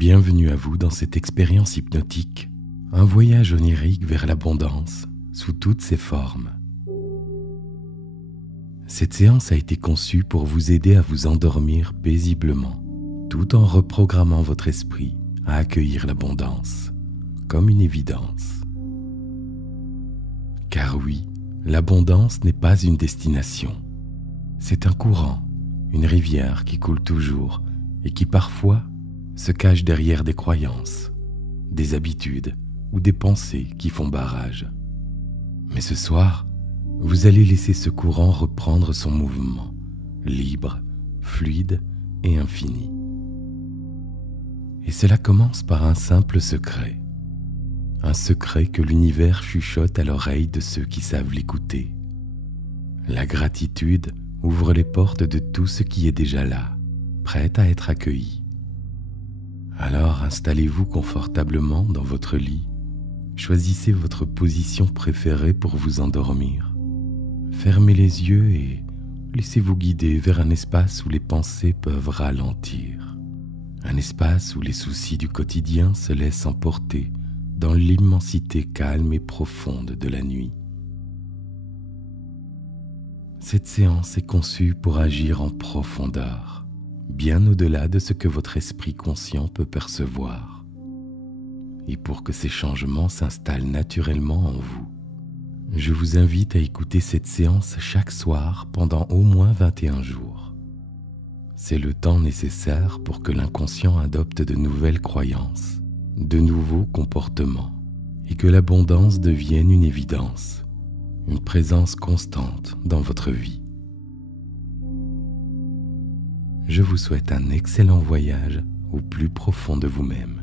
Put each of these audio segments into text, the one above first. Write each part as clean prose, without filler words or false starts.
Bienvenue à vous dans cette expérience hypnotique, un voyage onirique vers l'abondance sous toutes ses formes. Cette séance a été conçue pour vous aider à vous endormir paisiblement, tout en reprogrammant votre esprit à accueillir l'abondance, comme une évidence. Car oui, l'abondance n'est pas une destination, c'est un courant, une rivière qui coule toujours et qui parfois se cache derrière des croyances, des habitudes ou des pensées qui font barrage. Mais ce soir, vous allez laisser ce courant reprendre son mouvement, libre, fluide et infini. Et cela commence par un simple secret. Un secret que l'univers chuchote à l'oreille de ceux qui savent l'écouter. La gratitude ouvre les portes de tout ce qui est déjà là, prêt à être accueilli. Alors installez-vous confortablement dans votre lit. Choisissez votre position préférée pour vous endormir. Fermez les yeux et laissez-vous guider vers un espace où les pensées peuvent ralentir. Un espace où les soucis du quotidien se laissent emporter dans l'immensité calme et profonde de la nuit. Cette séance est conçue pour agir en profondeur, bien au-delà de ce que votre esprit conscient peut percevoir. Et pour que ces changements s'installent naturellement en vous, je vous invite à écouter cette séance chaque soir pendant au moins 21 jours. C'est le temps nécessaire pour que l'inconscient adopte de nouvelles croyances, de nouveaux comportements, et que l'abondance devienne une évidence, une présence constante dans votre vie. Je vous souhaite un excellent voyage au plus profond de vous-même.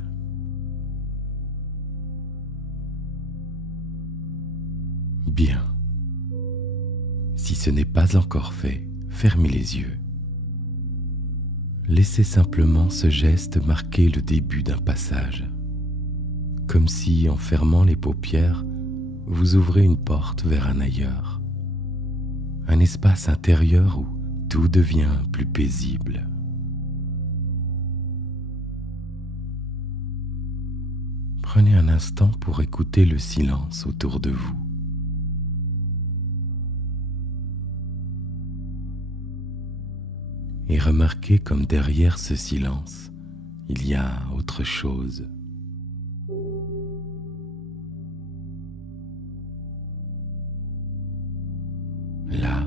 Bien. Si ce n'est pas encore fait, fermez les yeux. Laissez simplement ce geste marquer le début d'un passage, comme si, en fermant les paupières, vous ouvrez une porte vers un ailleurs, un espace intérieur où tout devient plus paisible. Prenez un instant pour écouter le silence autour de vous. Et remarquez comme derrière ce silence, il y a autre chose. Là,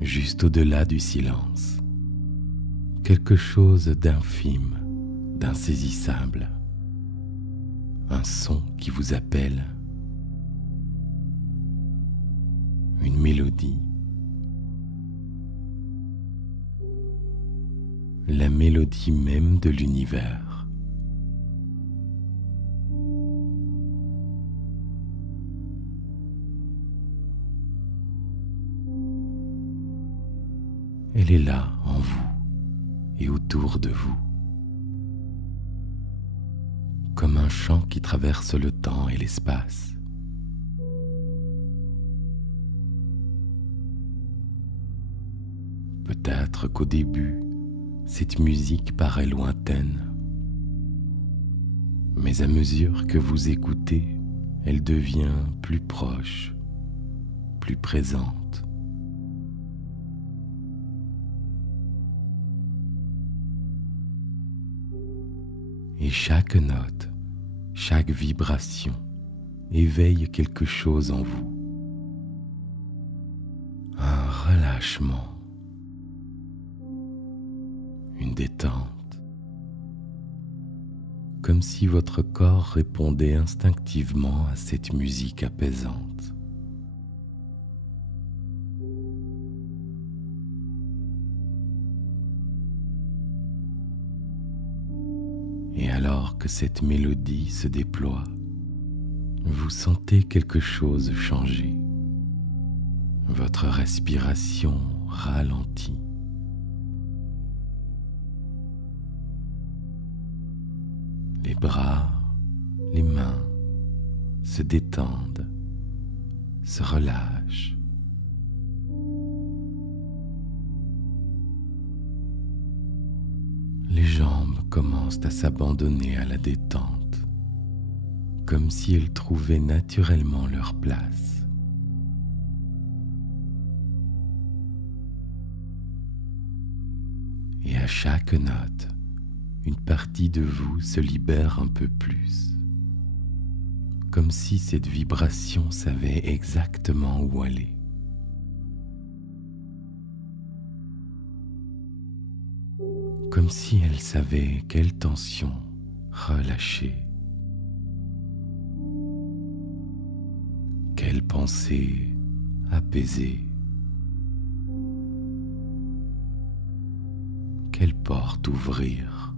juste au-delà du silence, quelque chose d'infime, d'insaisissable, un son qui vous appelle, une mélodie, la mélodie même de l'univers. Elle est là en vous et autour de vous, comme un chant qui traverse le temps et l'espace. Peut-être qu'au début, cette musique paraît lointaine, mais à mesure que vous écoutez, elle devient plus proche, plus présente. Et chaque note, chaque vibration éveille quelque chose en vous. Un relâchement, une détente, comme si votre corps répondait instinctivement à cette musique apaisante. Et alors que cette mélodie se déploie, vous sentez quelque chose changer. Votre respiration ralentit. Les bras, les mains se détendent, se relâchent. Les jambes commencent à s'abandonner à la détente, comme si elles trouvaient naturellement leur place. Et à chaque note, une partie de vous se libère un peu plus, comme si cette vibration savait exactement où aller. Comme si elle savait quelle tension relâcher, quelle pensée apaiser, quelle porte ouvrir.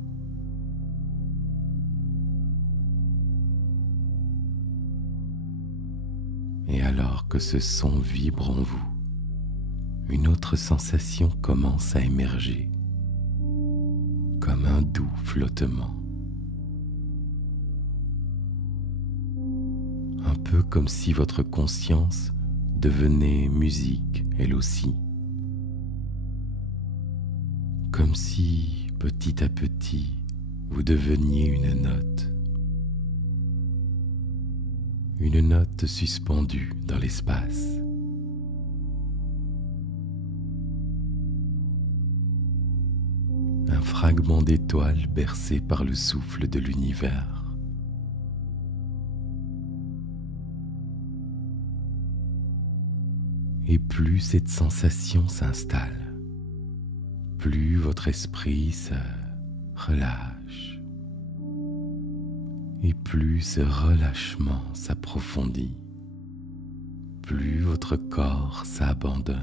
Et alors que ce son vibre en vous, une autre sensation commence à émerger, comme un doux flottement. Un peu comme si votre conscience devenait musique, elle aussi. Comme si, petit à petit, vous deveniez une note suspendue dans l'espace. Un fragment d'étoile bercé par le souffle de l'univers. Et plus cette sensation s'installe, plus votre esprit se relâche, et plus ce relâchement s'approfondit, plus votre corps s'abandonne.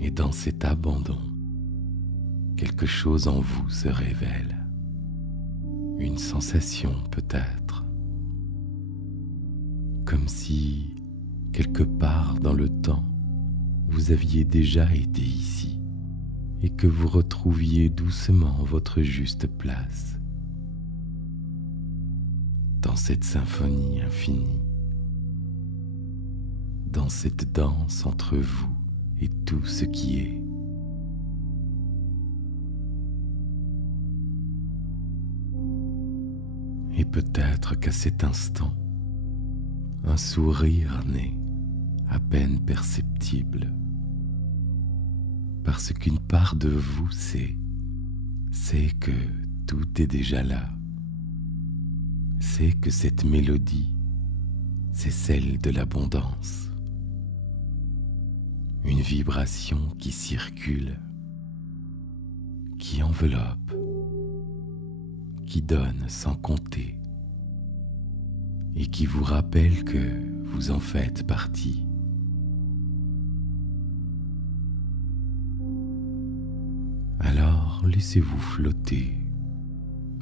Et dans cet abandon, quelque chose en vous se révèle, une sensation peut-être, comme si, quelque part dans le temps, vous aviez déjà été ici et que vous retrouviez doucement votre juste place dans cette symphonie infinie, dans cette danse entre vous et tout ce qui est. Et peut-être qu'à cet instant, un sourire naît, à peine perceptible, parce qu'une part de vous sait que tout est déjà là, sait que cette mélodie, c'est celle de l'abondance, une vibration qui circule, qui enveloppe, qui donne sans compter, et qui vous rappelle que vous en faites partie. Alors laissez-vous flotter,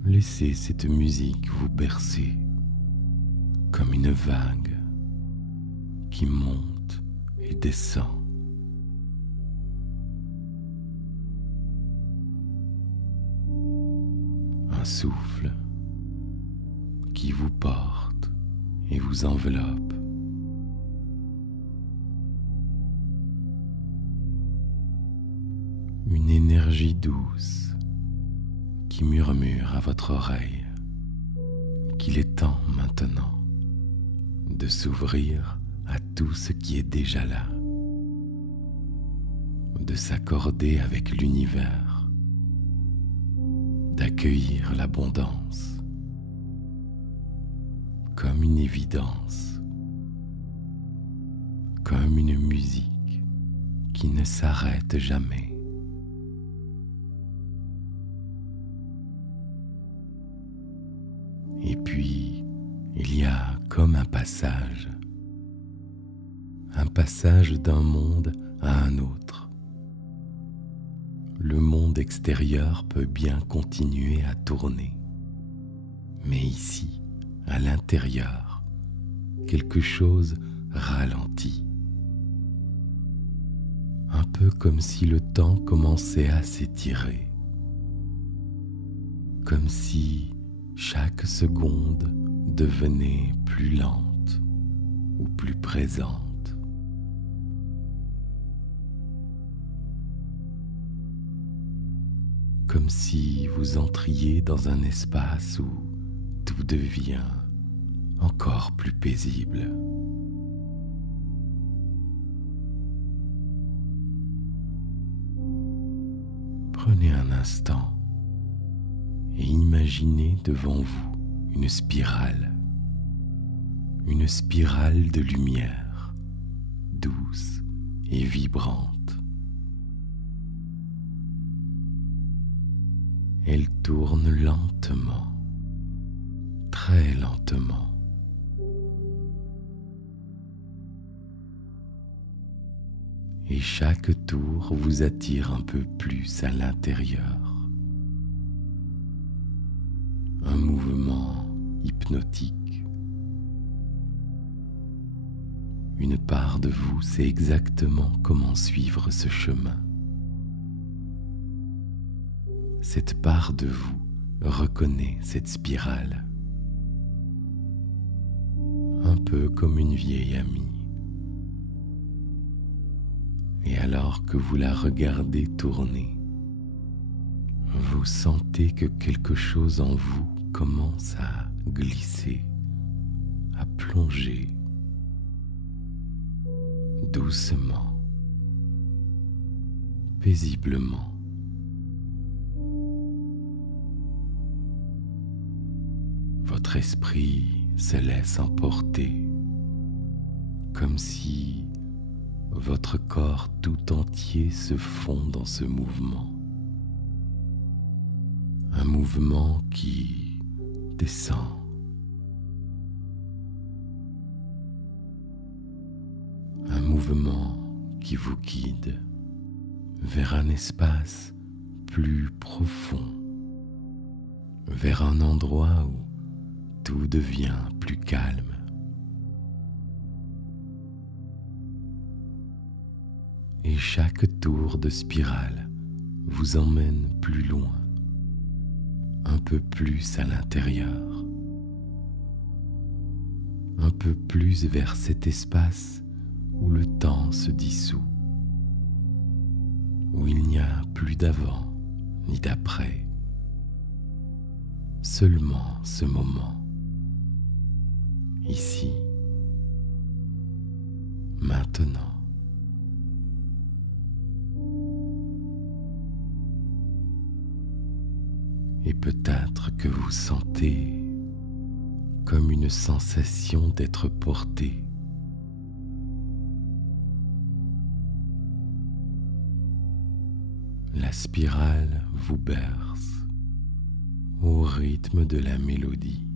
laissez cette musique vous bercer comme une vague qui monte et descend. Un souffle qui vous porte et vous enveloppe. Une énergie douce qui murmure à votre oreille qu'il est temps maintenant de s'ouvrir à tout ce qui est déjà là, de s'accorder avec l'univers, d'accueillir l'abondance comme une évidence, comme une musique qui ne s'arrête jamais. Et puis, il y a comme un passage d'un monde à un autre. Le monde extérieur peut bien continuer à tourner, mais ici, à l'intérieur, quelque chose ralentit. Un peu comme si le temps commençait à s'étirer, comme si chaque seconde devenait plus lente, ou plus présente. Comme si vous entriez dans un espace où tout devient encore plus paisible. Prenez un instant et imaginez devant vous une spirale de lumière douce et vibrante. Elle tourne lentement, très lentement. Et chaque tour vous attire un peu plus à l'intérieur. Un mouvement hypnotique. Une part de vous sait exactement comment suivre ce chemin. Cette part de vous reconnaît cette spirale, un peu comme une vieille amie. Et alors que vous la regardez tourner, vous sentez que quelque chose en vous commence à glisser, à plonger, doucement, paisiblement. Votre esprit se laisse emporter, comme si votre corps tout entier se fond dans ce mouvement. Un mouvement qui descend. Un mouvement qui vous guide vers un espace plus profond, vers un endroit où tout devient plus calme. Et chaque tour de spirale vous emmène plus loin, un peu plus à l'intérieur, un peu plus vers cet espace où le temps se dissout, où il n'y a plus d'avant ni d'après, seulement ce moment, ici, maintenant. Et peut-être que vous sentez comme une sensation d'être porté. La spirale vous berce au rythme de la mélodie,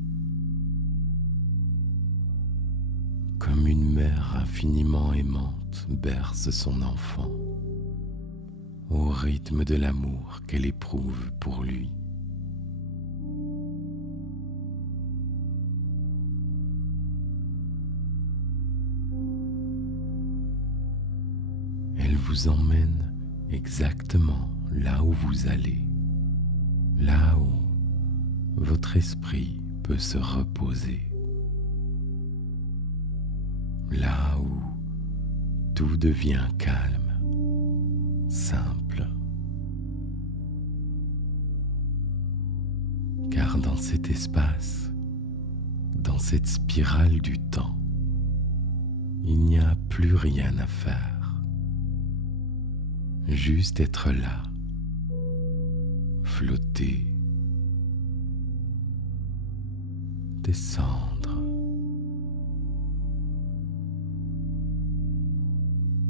comme une mère infiniment aimante berce son enfant au rythme de l'amour qu'elle éprouve pour lui. Elle vous emmène exactement là où vous allez, là où votre esprit peut se reposer, là où tout devient calme, simple. Car dans cet espace, dans cette spirale du temps, il n'y a plus rien à faire. Juste être là, flotter, descendre,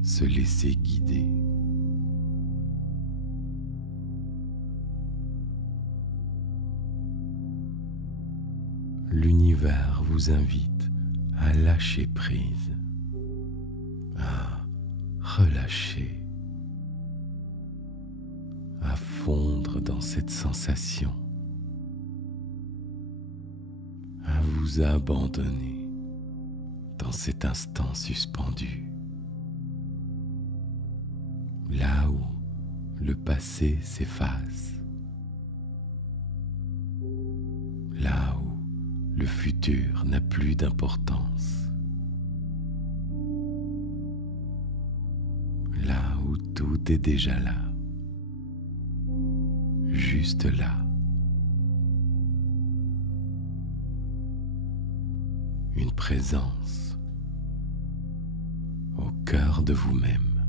se laisser guider. L'univers vous invite à lâcher prise, à relâcher, à fondre dans cette sensation, à vous abandonner dans cet instant suspendu, là où le passé s'efface, là où le futur n'a plus d'importance, tout est déjà là, juste là. Une présence au cœur de vous-même.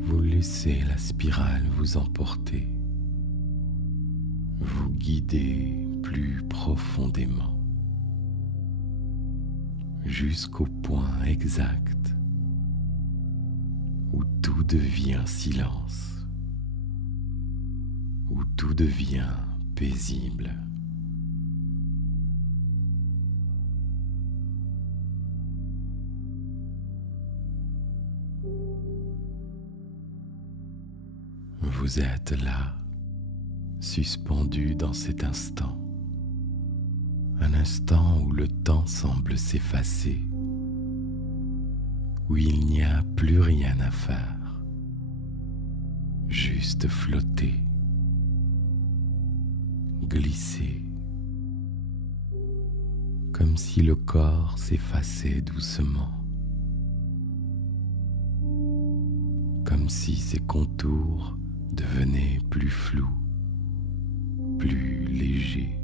Vous laissez la spirale vous emporter, vous guider plus profondément, jusqu'au point exact où tout devient silence, où tout devient paisible. Vous êtes là, suspendu dans cet instant, un instant où le temps semble s'effacer, où il n'y a plus rien à faire, juste flotter, glisser, comme si le corps s'effaçait doucement, comme si ses contours devenaient plus flous, plus légers.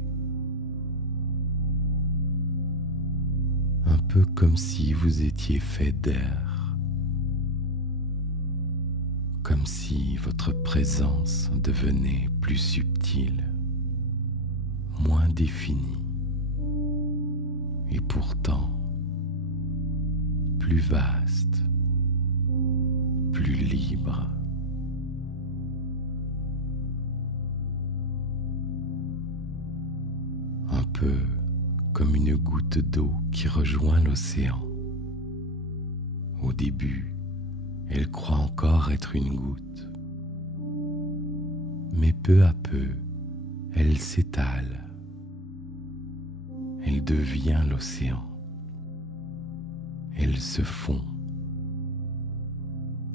Un peu comme si vous étiez fait d'air, comme si votre présence devenait plus subtile, moins définie, et pourtant plus vaste, plus libre. Un peu comme une goutte d'eau qui rejoint l'océan. Au début, elle croit encore être une goutte, mais peu à peu, elle s'étale. Elle devient l'océan. Elle se fond.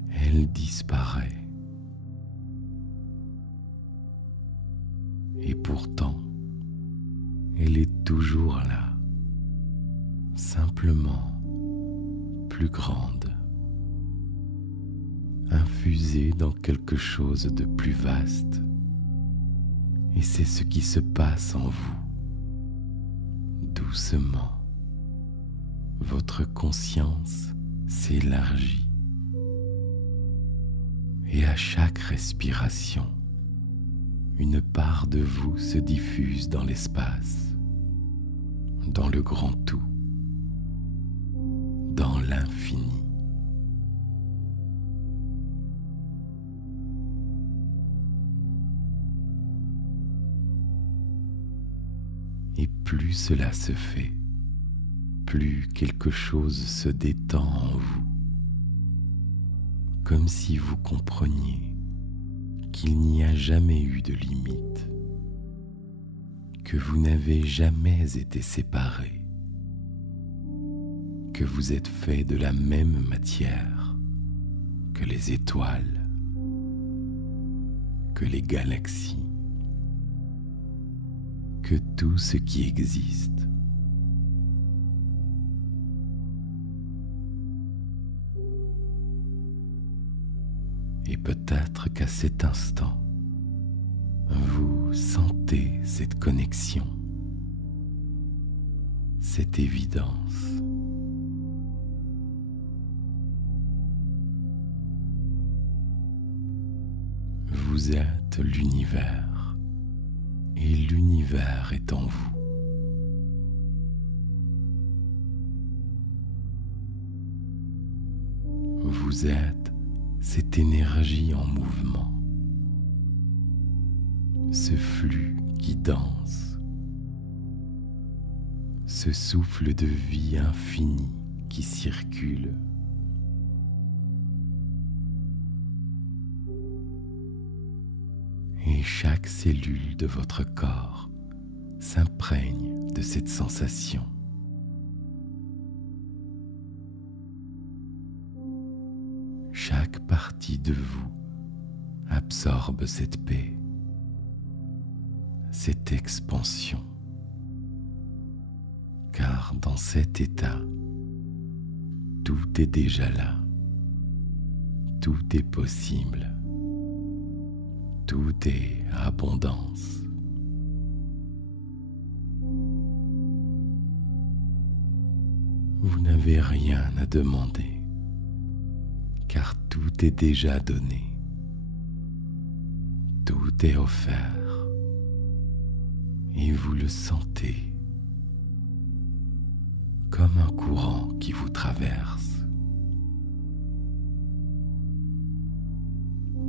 Elle disparaît. Et pourtant, elle est toujours là, simplement plus grande, infusée dans quelque chose de plus vaste. Et c'est ce qui se passe en vous. Doucement, votre conscience s'élargit. Et à chaque respiration, une part de vous se diffuse dans l'espace, dans le grand tout, dans l'infini. Et plus cela se fait, plus quelque chose se détend en vous, comme si vous compreniez qu'il n'y a jamais eu de limite, que vous n'avez jamais été séparés, que vous êtes fait de la même matière que les étoiles, que les galaxies, que tout ce qui existe. Et peut-être qu'à cet instant, vous sentez cette connexion, cette évidence. Vous êtes l'univers et l'univers est en vous. Vous êtes cette énergie en mouvement, ce flux qui danse, ce souffle de vie infini qui circule. Et chaque cellule de votre corps s'imprègne de cette sensation. Chaque partie de vous absorbe cette paix, cette expansion, car dans cet état, tout est déjà là, tout est possible, tout est abondance. Vous n'avez rien à demander, car tout est déjà donné, tout est offert, et vous le sentez comme un courant qui vous traverse,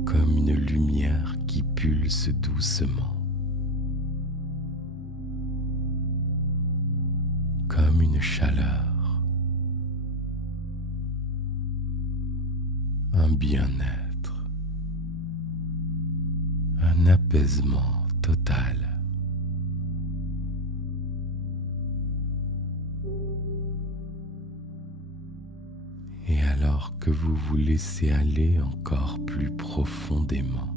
comme une lumière qui pulse doucement, comme une chaleur, un bien-être, un apaisement total. Et alors que vous vous laissez aller encore plus profondément,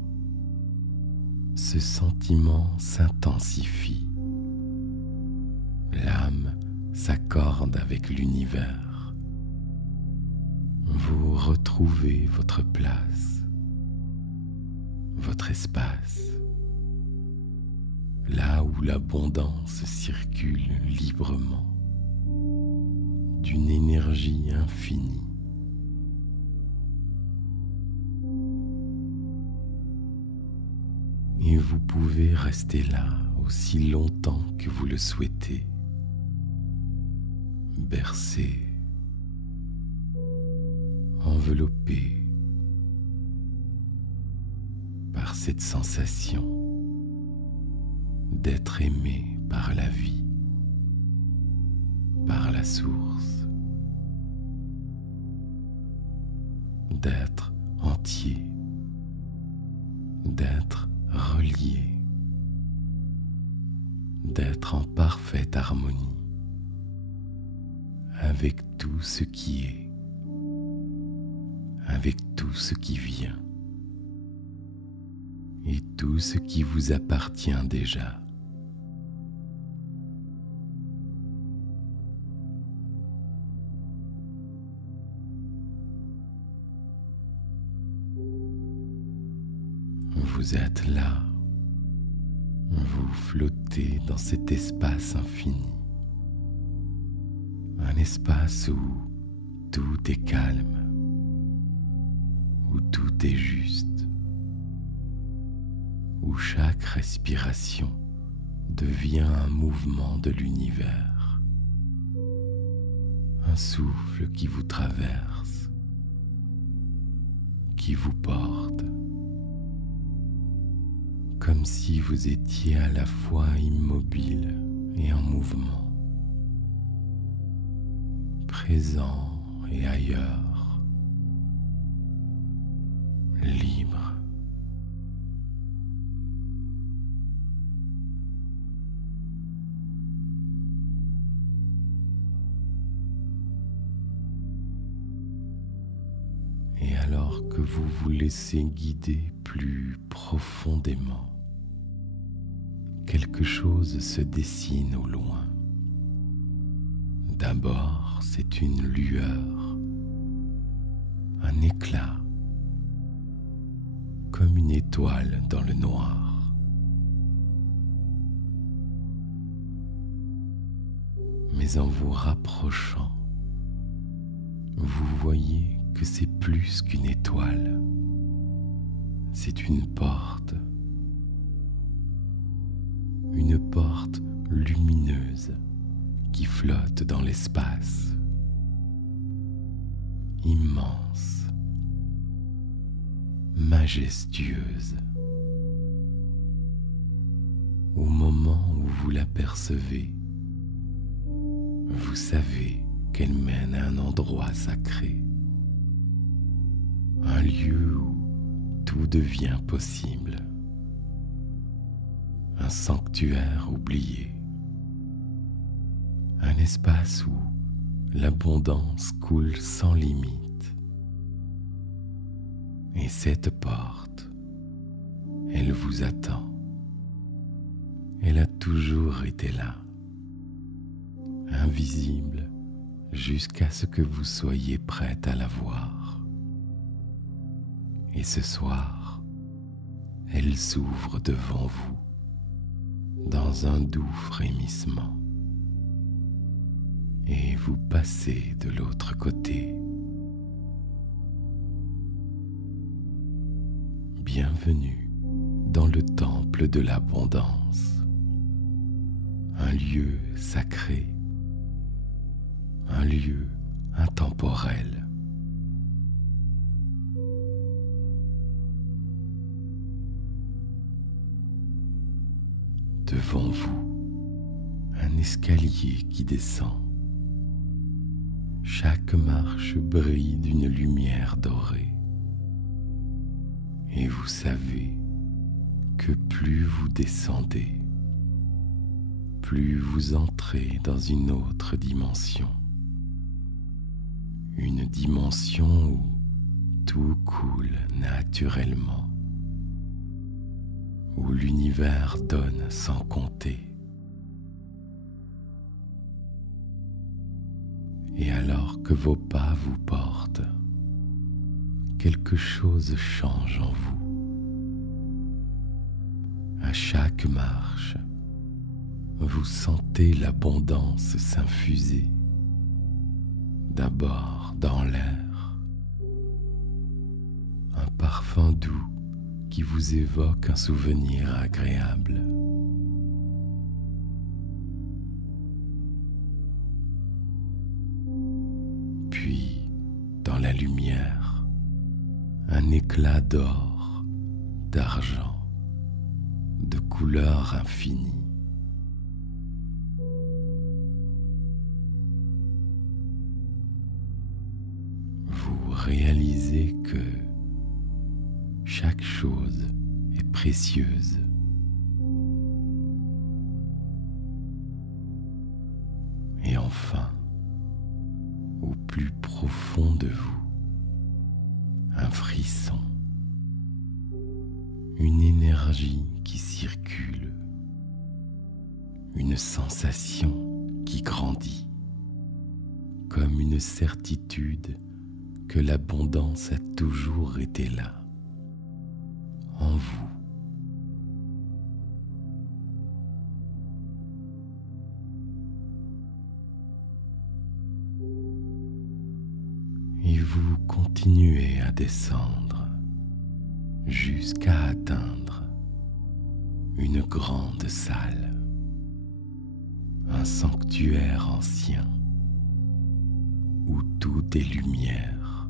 ce sentiment s'intensifie. L'âme s'accorde avec l'univers. Vous retrouvez votre place, votre espace, là où l'abondance circule librement, d'une énergie infinie. Et vous pouvez rester là aussi longtemps que vous le souhaitez, bercé, enveloppé par cette sensation d'être aimé par la vie, par la source, d'être entier, d'être relié, d'être en parfaite harmonie avec tout ce qui est, avec tout ce qui vient et tout ce qui vous appartient déjà. Vous êtes là, vous flottez dans cet espace infini, un espace où tout est calme, où tout est juste, où chaque respiration devient un mouvement de l'univers, un souffle qui vous traverse, qui vous porte, comme si vous étiez à la fois immobile et en mouvement, présent et ailleurs, libre. Et alors que vous vous laissez guider plus profondément, quelque chose se dessine au loin. D'abord, c'est une lueur, un éclat, comme une étoile dans le noir. Mais en vous rapprochant, vous voyez que c'est plus qu'une étoile. C'est une porte lumineuse qui flotte dans l'espace, immense, majestueuse. Au moment où vous l'apercevez, vous savez qu'elle mène à un endroit sacré, un lieu où tout devient possible, un sanctuaire oublié, un espace où l'abondance coule sans limite. Et cette porte, elle vous attend. Elle a toujours été là, invisible jusqu'à ce que vous soyez prête à la voir. Et ce soir, elle s'ouvre devant vous dans un doux frémissement. Et vous passez de l'autre côté. Bienvenue dans le temple de l'abondance, un lieu sacré, un lieu intemporel. Devant vous, un escalier qui descend. Chaque marche brille d'une lumière dorée. Et vous savez que plus vous descendez, plus vous entrez dans une autre dimension. Une dimension où tout coule naturellement, où l'univers donne sans compter. Et alors que vos pas vous portent, quelque chose change en vous. À chaque marche, vous sentez l'abondance s'infuser, d'abord dans l'air, un parfum doux qui vous évoque un souvenir agréable. Puis, dans la lumière, un éclat d'or, d'argent, de couleur infinie. Vous réalisez que chaque chose est précieuse. Et enfin, au plus profond de vous, un frisson, une énergie qui circule, une sensation qui grandit, comme une certitude que l'abondance a toujours été là, en vous. Et vous continuez à descendre jusqu'à atteindre une grande salle, un sanctuaire ancien où tout est lumière,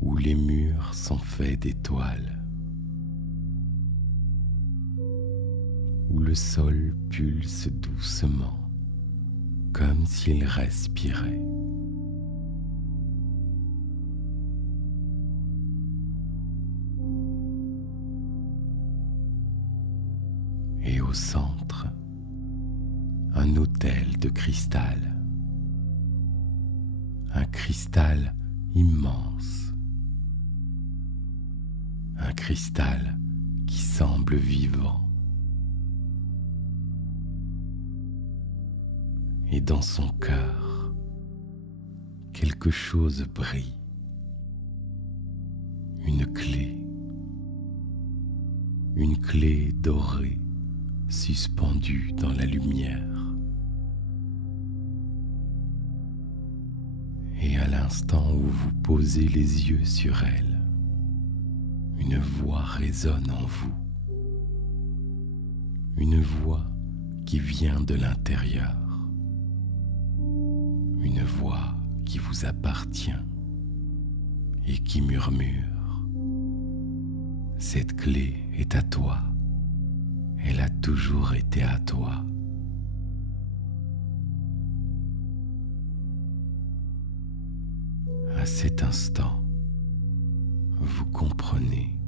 où les murs sont faits d'étoiles, où le sol pulse doucement comme s'il respirait. Et au centre, un autel de cristal. Un cristal immense. Un cristal qui semble vivant. Et dans son cœur, quelque chose brille. Une clé dorée suspendue dans la lumière. Et à l'instant où vous posez les yeux sur elle, une voix résonne en vous. Une voix qui vient de l'intérieur. Une voix qui vous appartient et qui murmure: cette clé est à toi. Elle a toujours été à toi. À cet instant, vous comprenez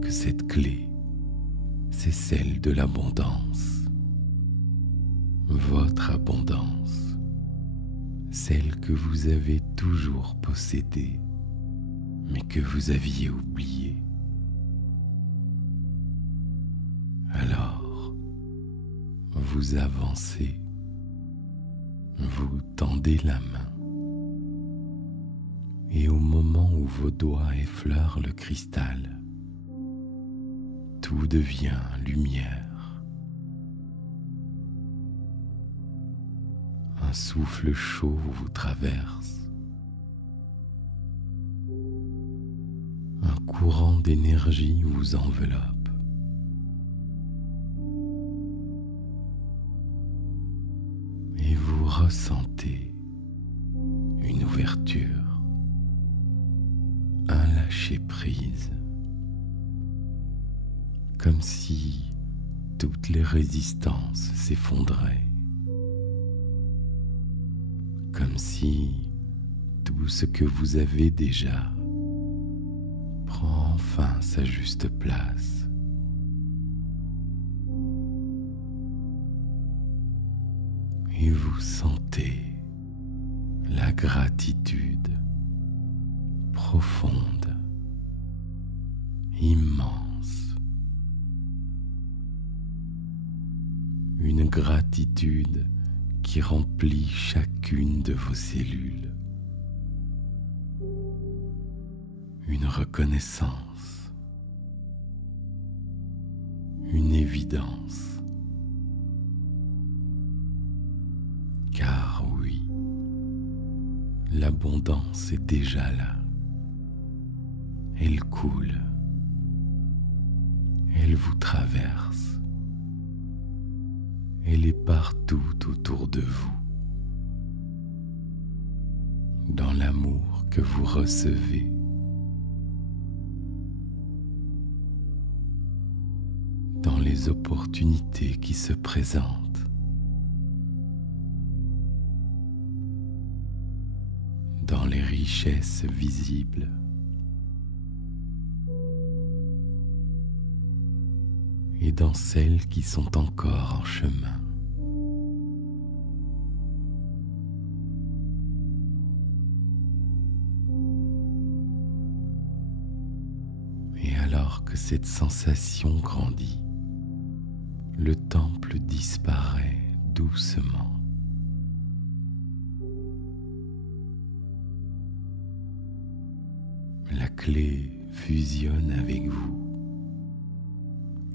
que cette clé, c'est celle de l'abondance. Votre abondance, celle que vous avez toujours possédée, mais que vous aviez oubliée. Alors, vous avancez, vous tendez la main, et au moment où vos doigts effleurent le cristal, tout devient lumière. Un souffle chaud vous traverse, un courant d'énergie vous enveloppe. Et vous ressentez une ouverture, un lâcher-prise, comme si toutes les résistances s'effondraient, comme si tout ce que vous avez déjà prend enfin sa juste place. Et vous sentez la gratitude profonde, immense, une gratitude qui remplit chacune de vos cellules, une reconnaissance, une évidence. Car oui, l'abondance est déjà là. Elle coule. Elle vous traverse. Elle est partout autour de vous. Dans l'amour que vous recevez. Dans les opportunités qui se présentent. Dans les richesses visibles, et dans celles qui sont encore en chemin. Et alors que cette sensation grandit, le temple disparaît doucement. La clé fusionne avec vous.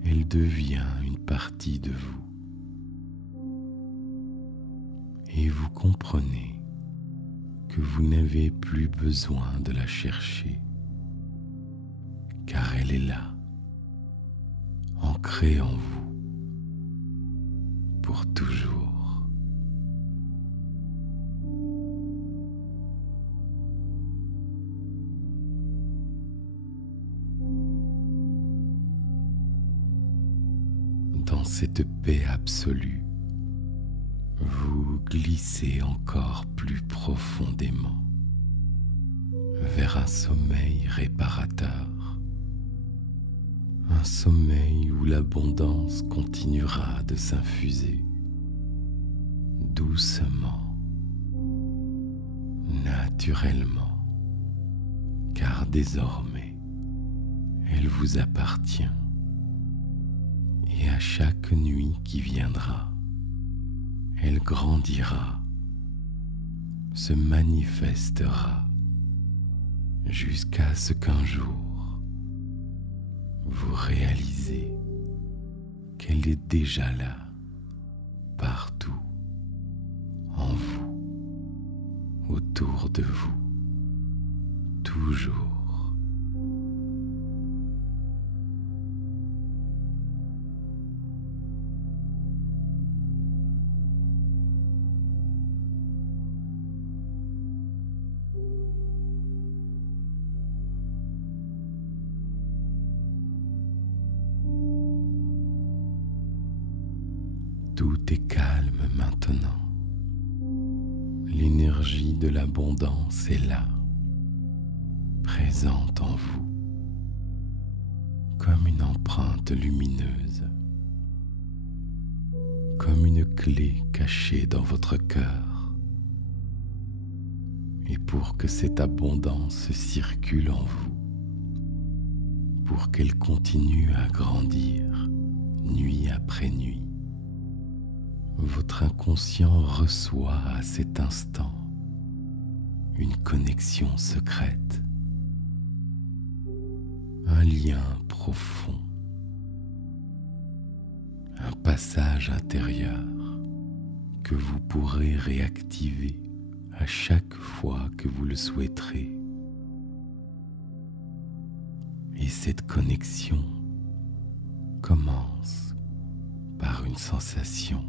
Elle devient une partie de vous. Et vous comprenez que vous n'avez plus besoin de la chercher, car elle est là, ancrée en vous, pour toujours. Dans cette paix absolue, vous glissez encore plus profondément vers un sommeil réparateur, un sommeil où l'abondance continuera de s'infuser doucement, naturellement, car désormais, elle vous appartient. Et à chaque nuit qui viendra, elle grandira, se manifestera, jusqu'à ce qu'un jour, vous réalisez qu'elle est déjà là, partout, en vous, autour de vous, toujours. Tout est calme maintenant. L'énergie de l'abondance est là, présente en vous, comme une empreinte lumineuse, comme une clé cachée dans votre cœur. Et pour que cette abondance circule en vous, pour qu'elle continue à grandir nuit après nuit, votre inconscient reçoit à cet instant une connexion secrète, un lien profond, un passage intérieur que vous pourrez réactiver à chaque fois que vous le souhaiterez. Et cette connexion commence par une sensation,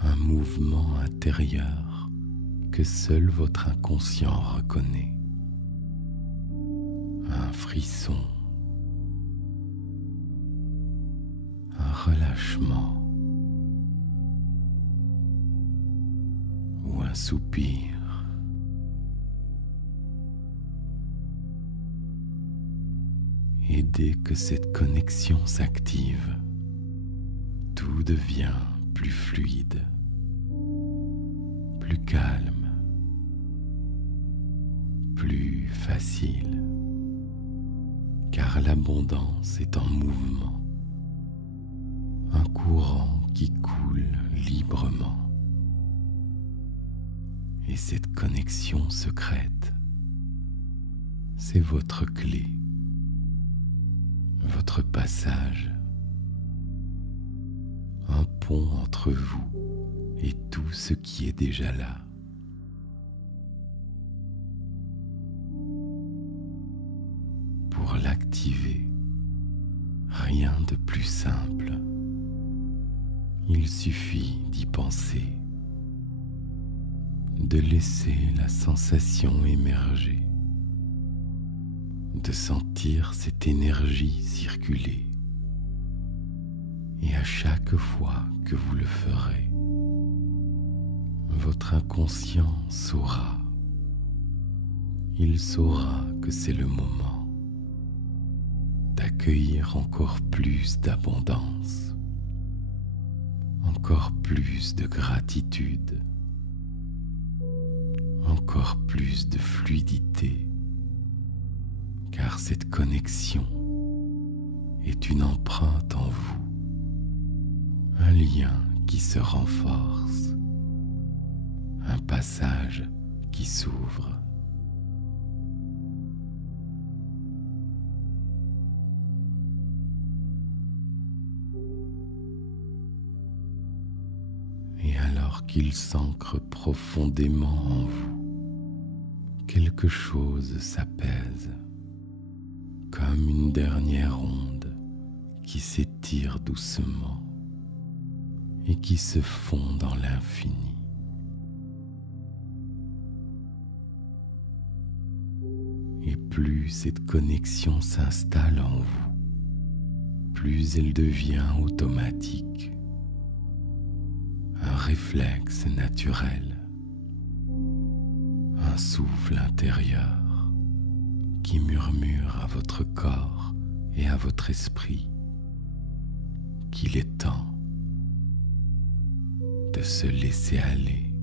un mouvement intérieur que seul votre inconscient reconnaît, un frisson, un relâchement ou un soupir. Et dès que cette connexion s'active, tout devient plus fluide, plus calme, plus facile, car l'abondance est en mouvement, un courant qui coule librement. Et cette connexion secrète, c'est votre clé, votre passage, un pont entre vous et tout ce qui est déjà là. Pour l'activer, rien de plus simple. Il suffit d'y penser, de laisser la sensation émerger, de sentir cette énergie circuler. Et à chaque fois que vous le ferez, votre inconscient saura. Il saura que c'est le moment d'accueillir encore plus d'abondance, encore plus de gratitude, encore plus de fluidité, car cette connexion est une empreinte en vous, un lien qui se renforce, un passage qui s'ouvre. Et alors qu'il s'ancre profondément en vous, quelque chose s'apaise, comme une dernière onde qui s'étire doucement et qui se fond dans l'infini. Et plus cette connexion s'installe en vous, plus elle devient automatique, un réflexe naturel, un souffle intérieur qui murmure à votre corps et à votre esprit qu'il est temps de se laisser aller,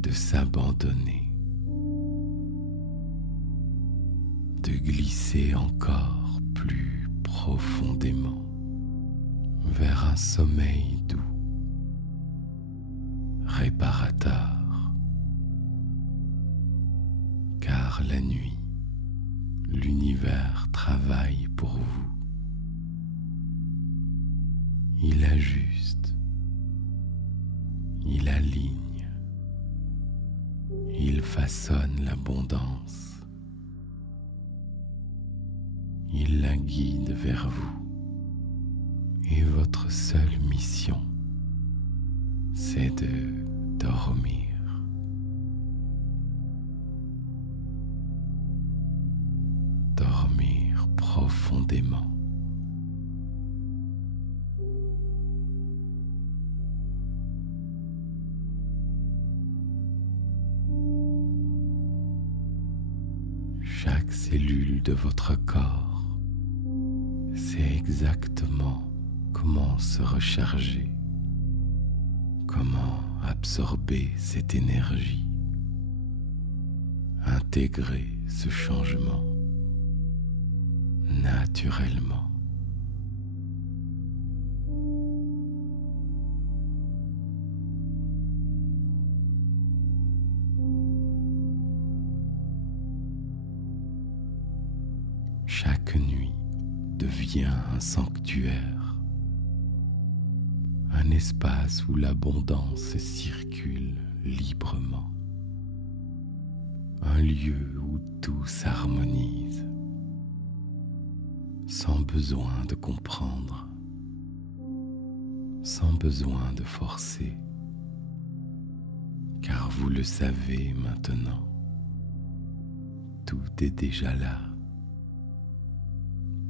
de s'abandonner, de glisser encore plus profondément vers un sommeil doux, réparateur, car la nuit, l'univers travaille pour vous. Il ajuste, il aligne, il façonne l'abondance, il la guide vers vous. Et votre seule mission, c'est de dormir. Dormir profondément. Chaque cellule de votre corps sait exactement comment se recharger, comment absorber cette énergie, intégrer ce changement naturellement. Chaque nuit devient un sanctuaire, un espace où l'abondance circule librement, un lieu où tout s'harmonise, sans besoin de comprendre, sans besoin de forcer, car vous le savez maintenant, tout est déjà là,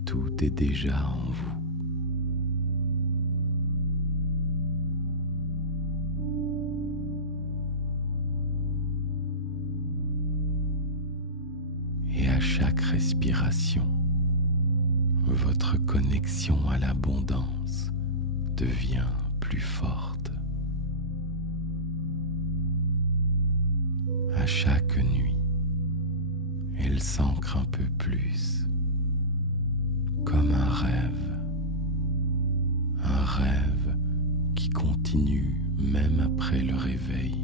tout est déjà en vous. Et à chaque respiration, votre connexion à l'abondance devient plus forte. À chaque nuit, elle s'ancre un peu plus, comme un rêve qui continue même après le réveil,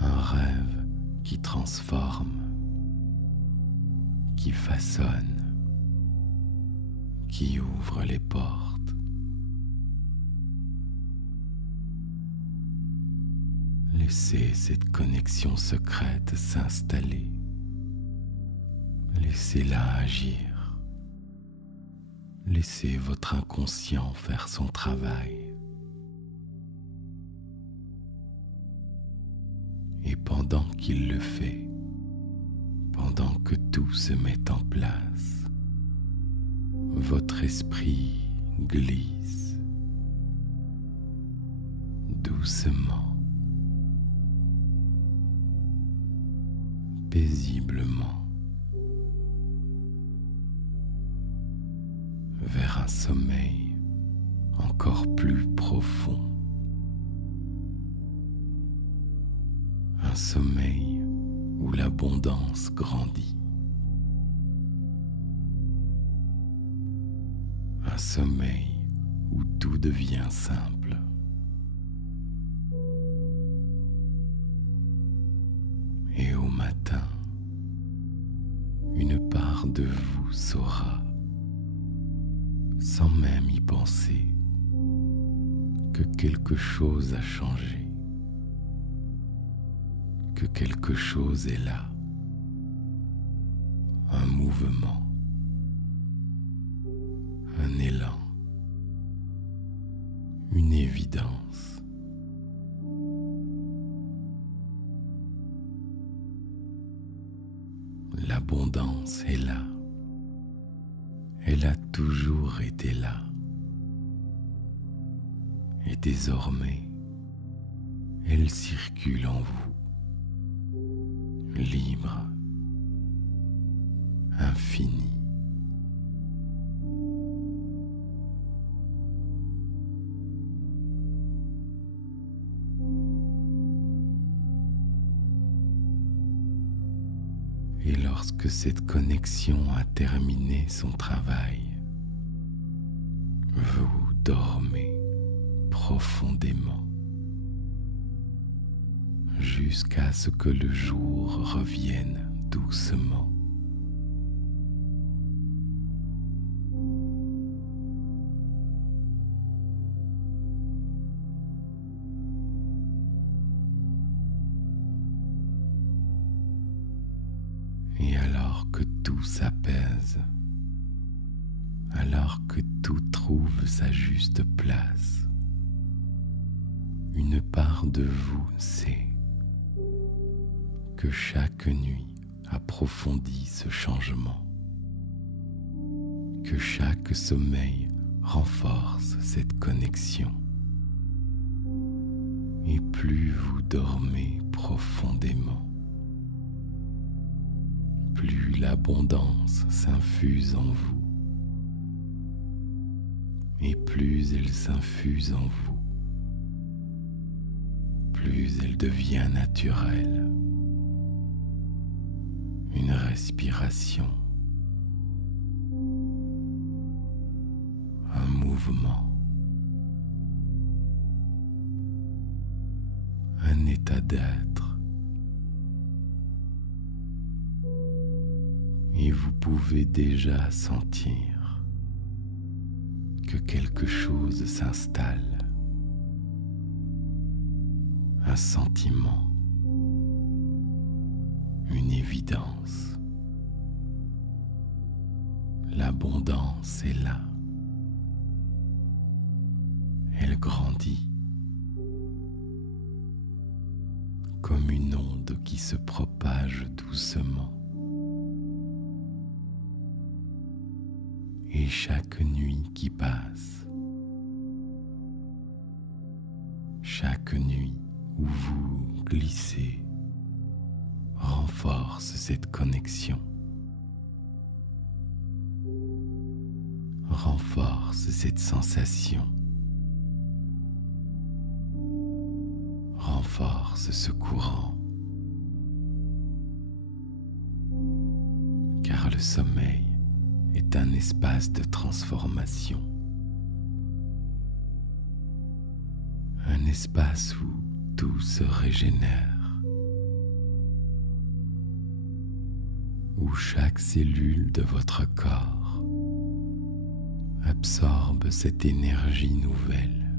un rêve qui transforme, qui façonne, qui ouvre les portes. Laissez cette connexion secrète s'installer. Laissez-la agir. Laissez votre inconscient faire son travail. Et pendant qu'il le fait, pendant que tout se met en place, votre esprit glisse doucement, paisiblement, vers un sommeil encore plus profond, un sommeil où l'abondance grandit, un sommeil où tout devient simple. Et au matin, une part de vous saura, sans même y penser, que quelque chose a changé, que quelque chose est là, un mouvement, un élan, une évidence. L'abondance est là. Elle a toujours été là. Et désormais, elle circule en vous, libre, infinie. Et lorsque cette connexion a terminé son travail, vous dormez profondément jusqu'à ce que le jour revienne doucement. Et alors que tout s'apaise, alors que tout trouve sa juste place, une part de vous sait que chaque nuit approfondit ce changement, que chaque sommeil renforce cette connexion. Et plus vous dormez profondément, plus l'abondance s'infuse en vous, et plus elle s'infuse en vous, plus elle devient naturelle. Une respiration, un mouvement, un état d'être. et vous pouvez déjà sentir que quelque chose s'installe, un sentiment, une évidence. L'abondance est là. Elle grandit comme une onde qui se propage doucement. Et chaque nuit qui passe, chaque nuit où vous glissez, renforce cette connexion, renforce cette sensation, renforce ce courant, car le sommeil est un espace de transformation, un espace où tout se régénère, où chaque cellule de votre corps absorbe cette énergie nouvelle.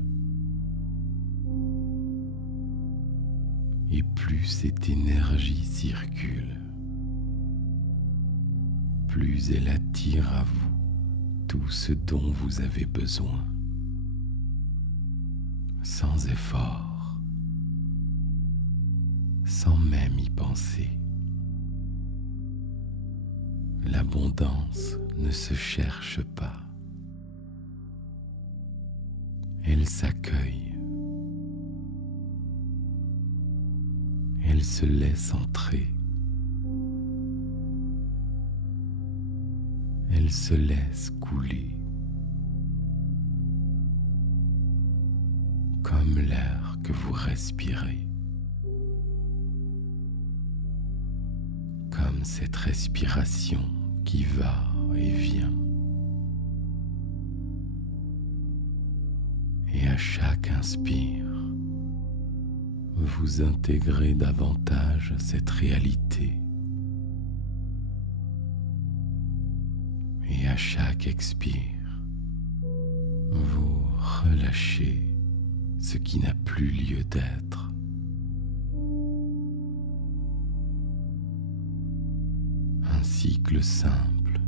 Et plus cette énergie circule, plus elle attire à vous tout ce dont vous avez besoin, sans effort, sans même y penser. L'abondance ne se cherche pas, elle s'accueille, elle se laisse entrer. Elle se laisse couler, comme l'air que vous respirez, comme cette respiration qui va et vient. Et à chaque inspire, vous intégrez davantage cette réalité. Et à chaque expire, vous relâchez ce qui n'a plus lieu d'être. Un cycle simple,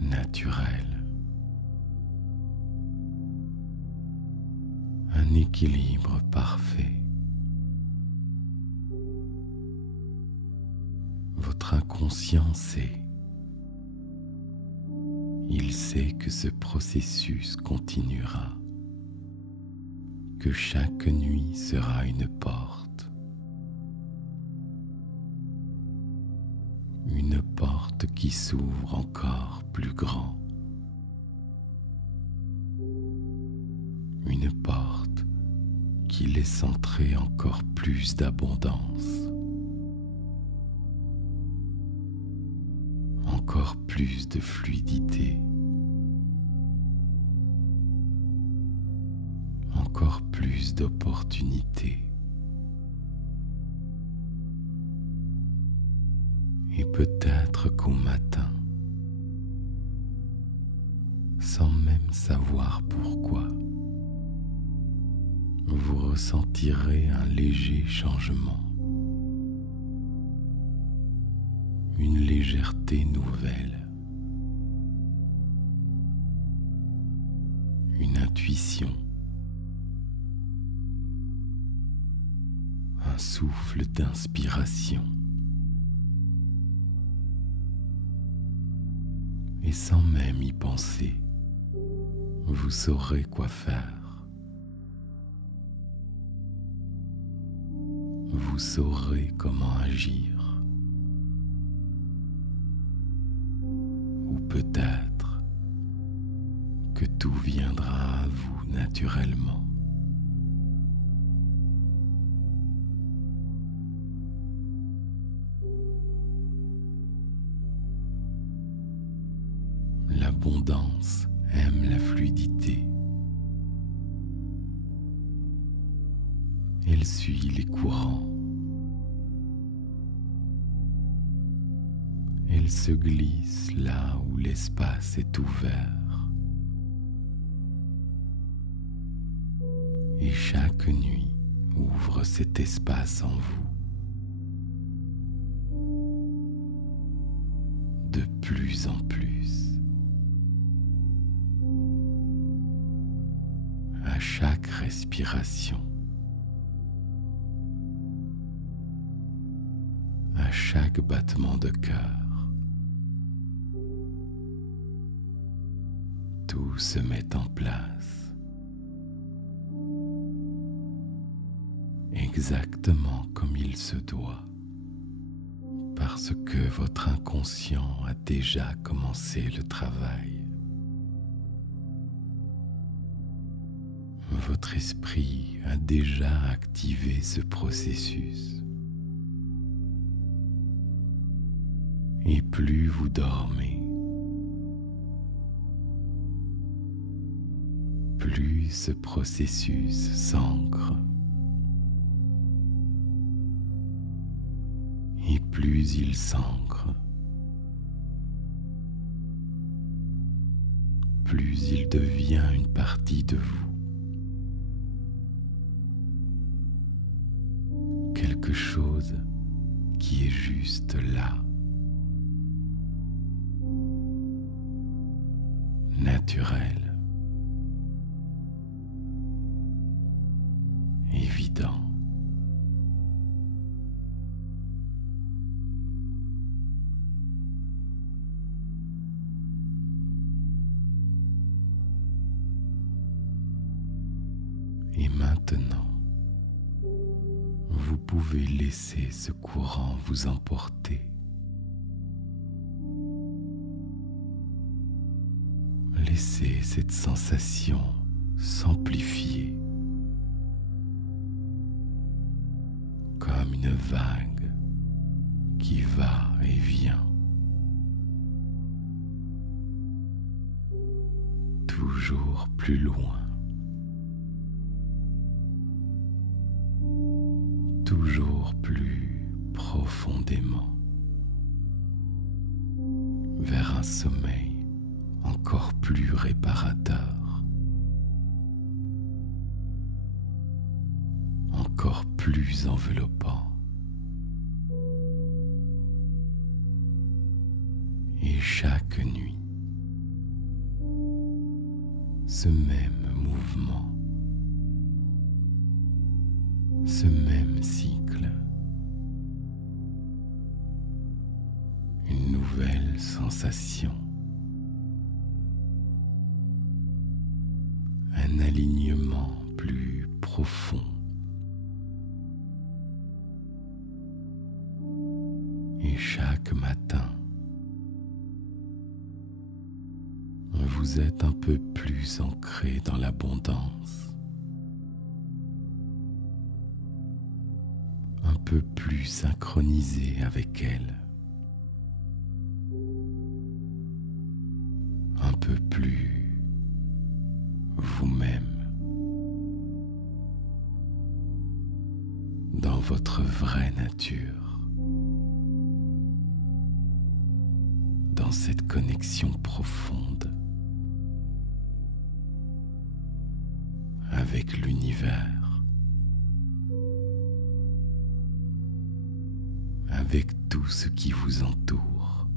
naturel, un équilibre parfait. Votre inconscient sait. Il sait que ce processus continuera, que chaque nuit sera une porte qui s'ouvre encore plus grand, une porte qui laisse entrer encore plus d'abondance, encore plus de fluidité, encore plus d'opportunités. Et peut-être qu'au matin, sans même savoir pourquoi, vous ressentirez un léger changement, une légèreté nouvelle, une intuition, un souffle d'inspiration. Et sans même y penser, vous saurez quoi faire. Vous saurez comment agir. Ou peut-être que tout viendra à vous naturellement. L'abondance aime la fluidité. Elle suit les courants. Elle se glisse là où l'espace est ouvert. Et chaque nuit ouvre cet espace en vous. De plus en plus. À chaque respiration. À chaque battement de cœur. Tout se met en place. Exactement comme il se doit. Parce que votre inconscient a déjà commencé le travail. Votre esprit a déjà activé ce processus. Et plus vous dormez, plus ce processus s'ancre. Et plus il s'ancre, plus il devient une partie de vous. Quelque chose qui est juste là. Naturel. Évident. Et maintenant, vous pouvez laisser ce courant vous emporter. Laissez cette sensation s'amplifier comme une vague qui va et vient. Toujours plus loin. Toujours plus profondément vers un sommeil encore plus réparateur, encore plus enveloppant. Et chaque nuit, ce même mouvement, ce même cycle, une nouvelle sensation, un alignement plus profond. Et chaque matin, vous êtes un peu plus ancré dans l'abondance, un peu plus synchronisé avec elle, un peu plus vous-même, dans votre vraie nature, dans cette connexion profonde avec l'univers, avec tout ce qui vous entoure,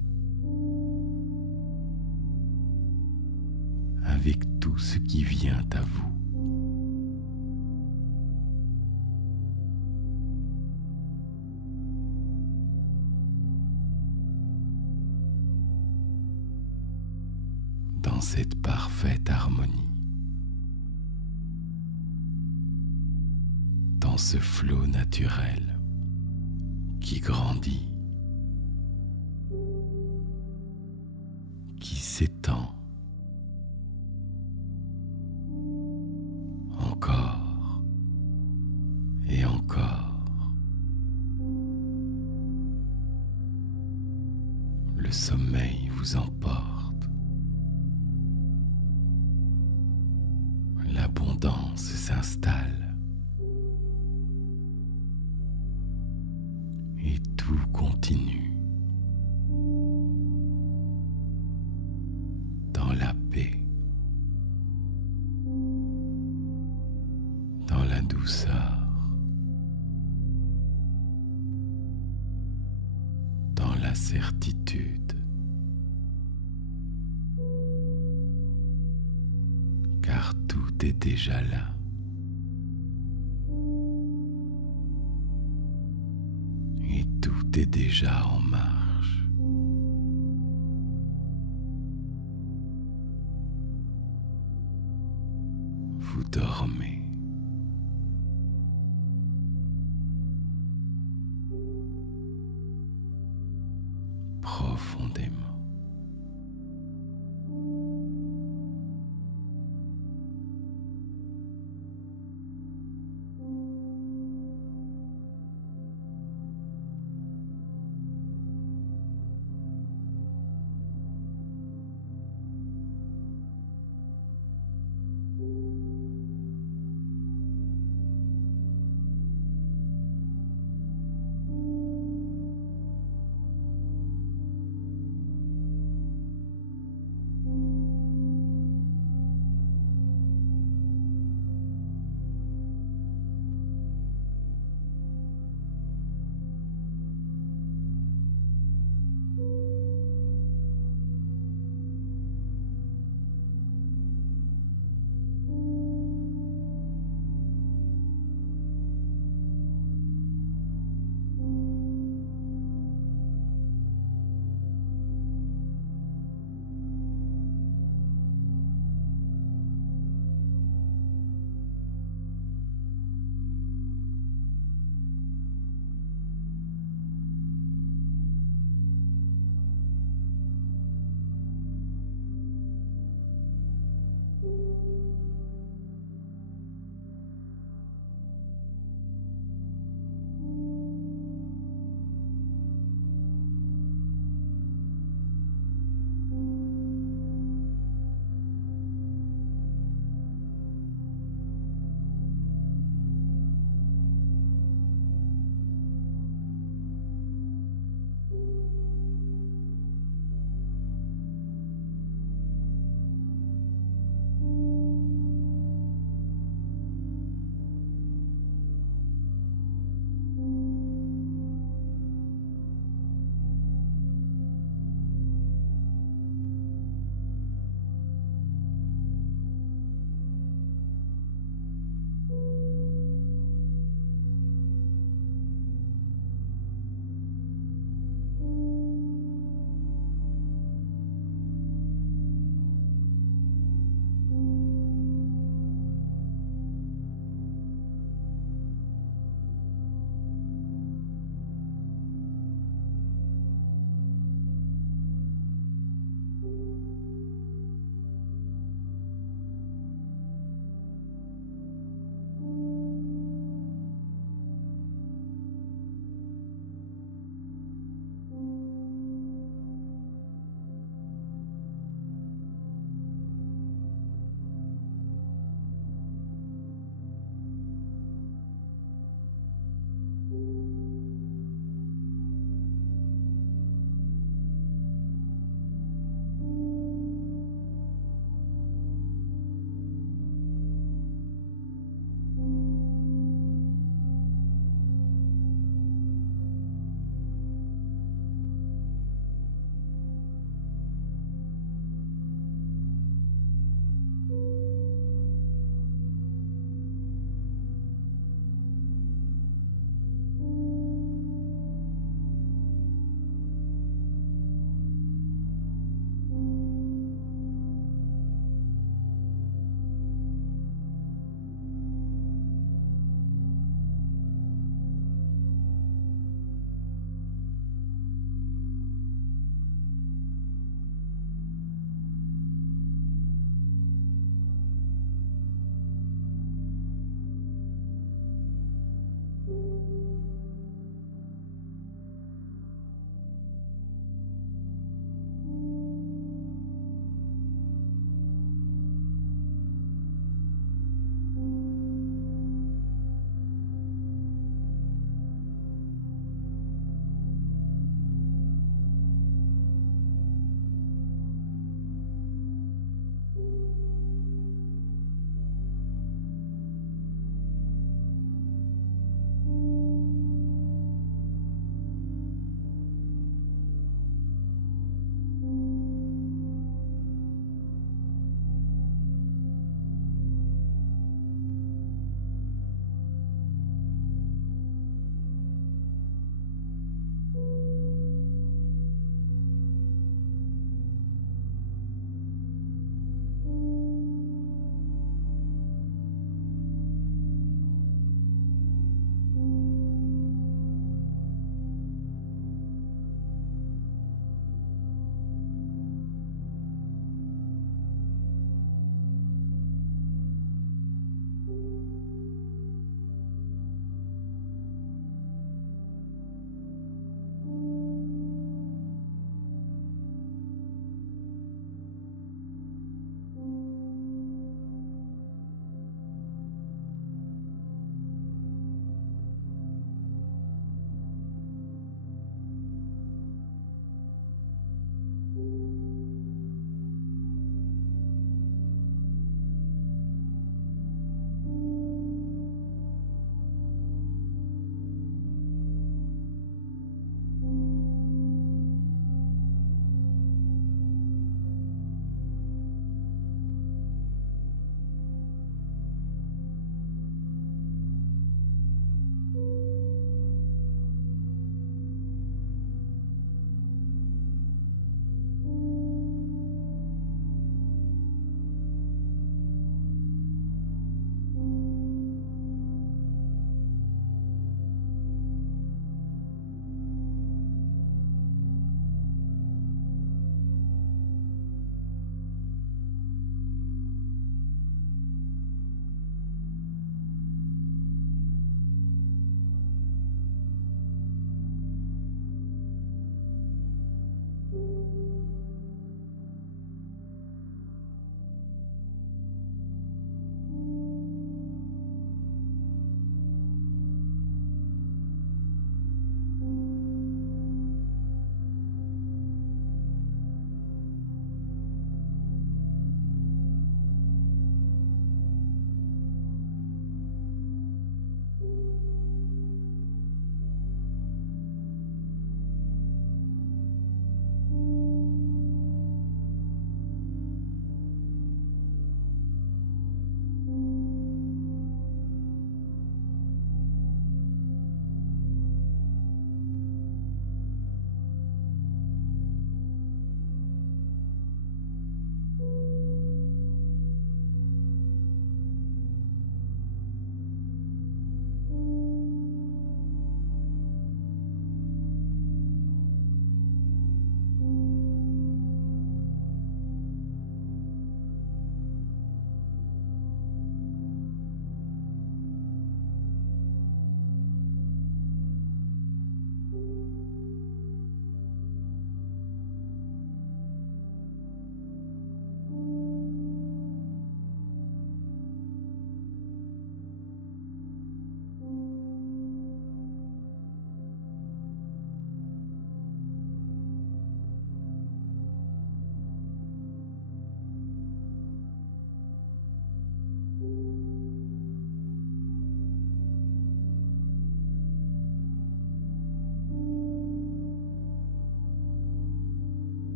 avec tout ce qui vient à vous. Dans cette parfaite harmonie, dans ce flot naturel qui grandit, qui s'étend, encore et encore. Le sommeil vous emporte. L'abondance s'installe. Et tout continue. la certitude, car tout est déjà là. Et tout est déjà en marche. Vous dormez. Profondément.